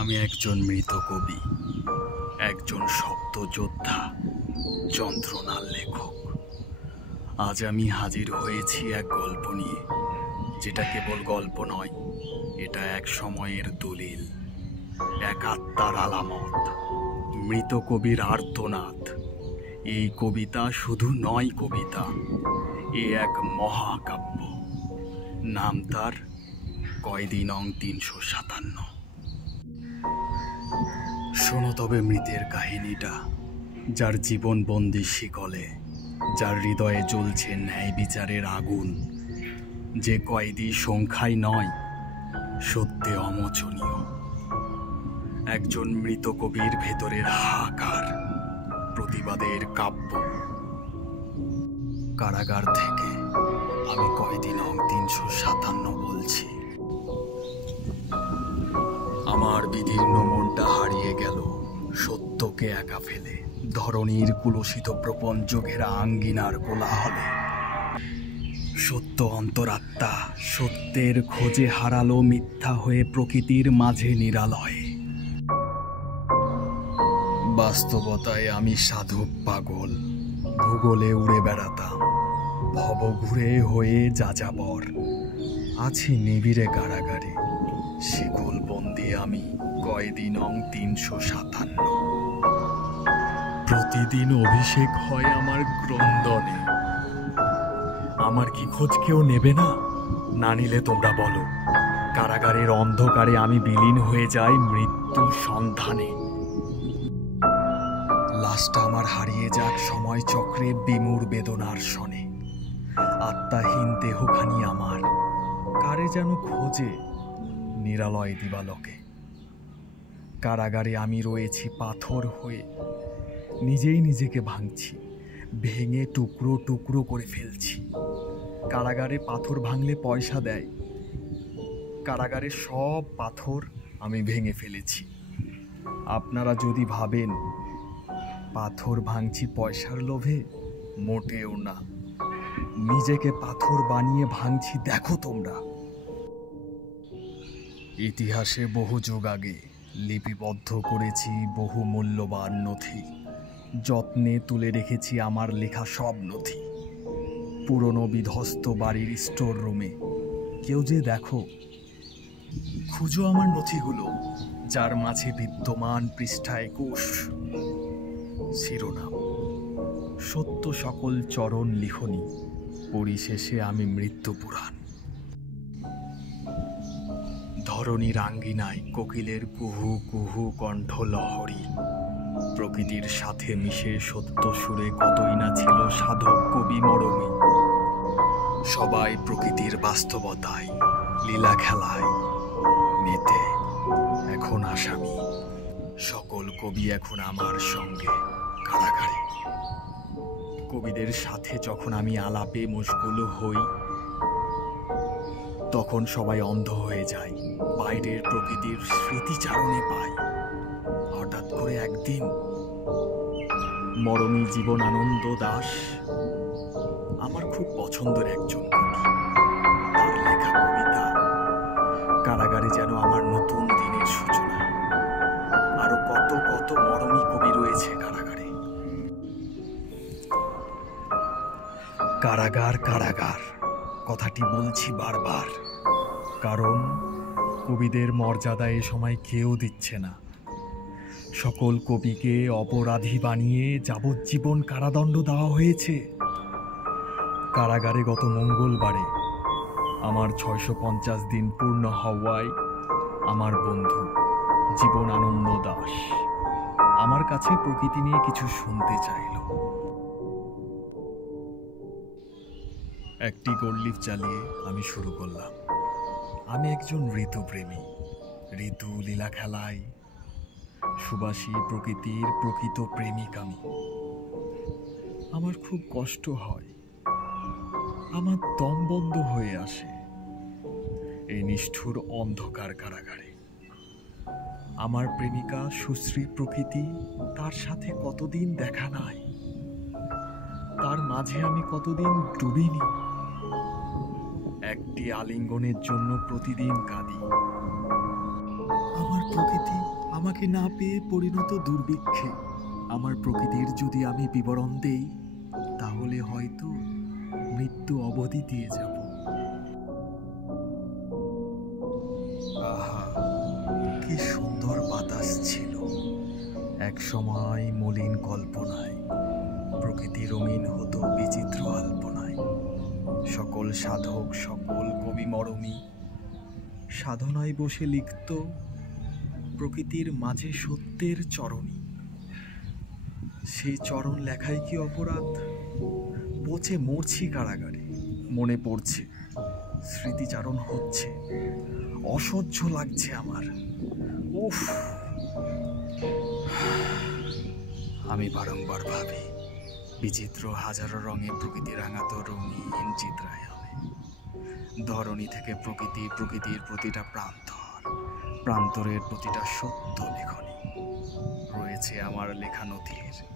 আমি একজন মৃত কবি, একজন শব্দ যোদ্ধা, যন্ত্রণার লেখক। আজ আমি হাজির হয়েছি এক গল্প নিয়ে, যেটা কেবল গল্প নয়, এটা এক সময়ের দলিল, এক আত্মার আলামত, মৃত কবির আর্তনাদ। এই কবিতা শুধু নয় কবিতা, এ এক মহাকাব্য। নাম তার কয়েদি নং ৩৫৭। শোনো তবে মৃতের কাহিনীটা, যার জীবন বন্দি শিকলে, যার হৃদয়ে জ্বলছে ন্যায় বিচারের আগুন, যে কয়েদি সংখ্যায় নয়, সত্যে অমোচনীয়। একজন মৃত কবির ভেতরের হাহাকার, প্রতিবাদের কাব্য। কারাগার থেকে আমি কয়েদি নং ৩৫৭ বলছি। আমার বিদীর্ণ মনটা হারিয়ে গেল সত্যকে একা ফেলে, ধরণীর কুলসিত প্রপঞ্চ ঘেরা আঙ্গিনার কোলাহলে। সত্য অন্তরাত্মা সত্যের খোঁজে হারালো মিথ্যা হয়ে প্রকৃতির মাঝে নিরালয়ে। বাস্তবতায় আমি সাধক পাগল, ভূগোলে উড়ে বেড়াতাম, ভবঘুরে হয়ে যাযাবর। আছি নিবিড়ে কারাগারে, শিকল বন্দি আমি কয়েদি নং ৩৫৭। প্রতিদিন অভিষেক হয় আমার ক্রন্দনে। আমার কি খোঁজ কেউ নেবে না? না নিলে তোমরা বলো। কারাগারের অন্ধকারে আমি বিলীন হয়ে যাই মৃত্যুর সন্ধানে। লাশটা আমার হারিয়ে যাক সময় চক্রে বিমূঢ় বেদনার শনে। আত্মাহীন দেহখানি আমার কারে যেন খোঁজে নিরালয় দিবালোকে। কারাগারে আমি রয়েছি পাথর হয়ে, নিজেই নিজেকে ভাঙছি, ভেঙে টুকরো টুকরো করে ফেলছি। কারাগারে পাথর ভাঙলে পয়সা দেয়, কারাগারে সব পাথর আমি ভেঙে ফেলেছি। আপনারা যদি ভাবেন পাথর ভাঙছি পয়সার লোভে, মোটেও না। নিজেকে পাথর বানিয়ে ভাঙছি, দেখো তোমরা। ইতিহাসে বহু যুগ আগে লিপিবদ্ধ করেছি বহু মূল্যবান নথি। যত্নে তুলে রেখেছি আমার লেখা সব নথি, পুরনো বিধ্বস্ত বাড়ির স্টোর রুমে। কেউ যে দেখো, খুঁজো আমার নথিগুলো, যার মাঝে বিদ্যমান পৃষ্ঠায় ২১ শিরোনাম, সত্য সকল চরণ লিখনি, পরিশেষে আমি মৃত্যু পুরাণ। ধরণীর আঙ্গিনায় কোকিলের কুহু কুহু কণ্ঠ লহরী, প্রকৃতির সাথে মিশে সত্য সুরে কতই না ছিল সাধক কবি মরমী। সবাই প্রকৃতির বাস্তবতায় লীলা খেলায় মেতে এখন আসামি। সকল কবি এখন আমার সঙ্গে কারাগারে। কবিদের সাথে যখন আমি আলাপে মশগুল হই, তখন সবাই অন্ধ হয়ে যায়, বাইরের প্রকৃতির স্মৃতিচারণে পাই। হঠাৎ করে একদিন মরমী জীবনানন্দ দাশ, আমার খুব পছন্দের একজন কবি, তার লেখা কবিতা কারাগারে যেন আমার নতুন দিনের সূচনা। আরো কত কত মরমী কবি রয়েছে কারাগারে। কারাগার কারাগার কথাটি বলছি বারবার, কারণ কবিদের মর্যাদা এ সময় কেউ দিচ্ছে না। সকল কবিকে অপরাধী বানিয়ে যাবজ্জীবন কারাদণ্ড দেওয়া হয়েছে। কারাগারে গত মঙ্গলবারে আমার ৬৫০ দিন পূর্ণ হওয়ায় আমার বন্ধু জীবনানন্দ দাশ আমার কাছে প্রকৃতি নিয়ে কিছু শুনতে চাইল। একটি গোল্ডলিফ চালিয়ে আমি শুরু করলাম। আমি একজন ঋতুপ্রেমী, ঋতু লীলা খেলায় সুবাসী প্রকৃতির প্রকৃত প্রেমিক আমি। আমার খুব কষ্ট হয়, আমার দম বন্ধ হয়ে আসে এই নিষ্ঠুর অন্ধকার কারাগারে। আমার প্রেমিকা সুশ্রী প্রকৃতি, তার সাথে কতদিন দেখা নাই, তার মাঝে আমি কতদিন ডুবিনি। একটি আলিঙ্গনের জন্য প্রতিদিন কাঁদি। আমার প্রকৃতি তোমাকে না পেয়ে পরিণত দুর্ভিক্ষে। আমার প্রকৃতির যদি আমি বিবরণ দেই, তাহলে হয়তো মৃত্যু অবধি দিয়ে যাব। আহা, কি সুন্দর বাতাস ছিল এক সময় মলিন কল্পনায়। প্রকৃতি রঙিন হতো বিচিত্র আলপনায়। সকল সাধক, সকল কবি মরমী সাধনায় বসে লিখত প্রকৃতির মাঝে সত্যের চরণী। সেই চরণ লেখায় কি অপরাধ? পচে মরছি কারাগারে, মনে পড়ছে, স্মৃতিচারণ হচ্ছে, অসহ্য লাগছে আমার। উফ! আমি বারংবার ভাবি, বিচিত্র হাজারো রঙে প্রকৃতি রাঙাতো রঙিন চিত্রায়নে। ধরণী থেকে প্রকৃতি, প্রকৃতির প্রতিটা প্রান্তর, প্রান্তরের প্রতিটা সত্য লেখনী রয়েছে আমার লেখা নথির।